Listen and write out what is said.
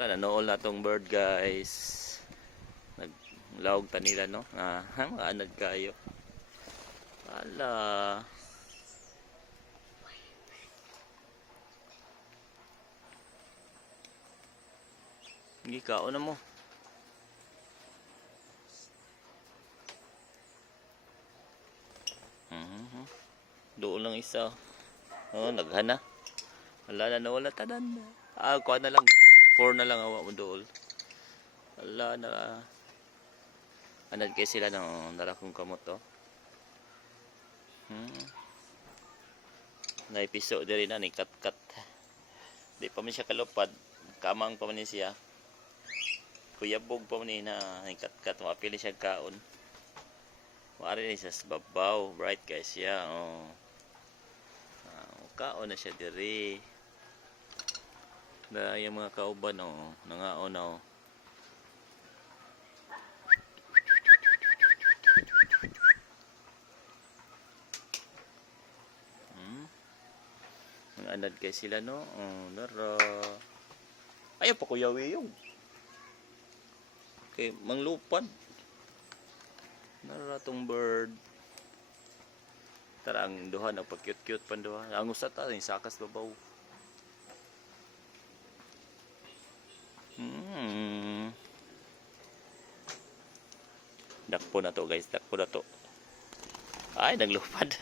Wala, nanool na tong bird guys. Naglawag ta nila no. Mga anad kayo. Wala. Hindi kao na mo. Doon lang isa. Oh, naghana. Wala na, nawala tanan. Kuha na lang. 4 na lang awa mo dool. Wala na. Anad kay sila ng narakong kamot to. Naipiso diri na ni kat-kat. Di pa man siya kalupad. Kamang pa man siya. Kuyabog pa man na kat-kat. Mapili siya kaon. Maari ni sa babaw. Bright guys siya. Oh. Kaon na siya diri. Yung mga kauban oh, nangaon oh. Mga anad kay sila no. Nara. Ayaw pa kuyawi yung. Okay, manglupad. Nara tong bird. Tara ang duha nagpa-cute-cute pan duha. Ang usa ta ni sakas babaw. Dakpo na to guys, dakpo na to. Ay, naglupad.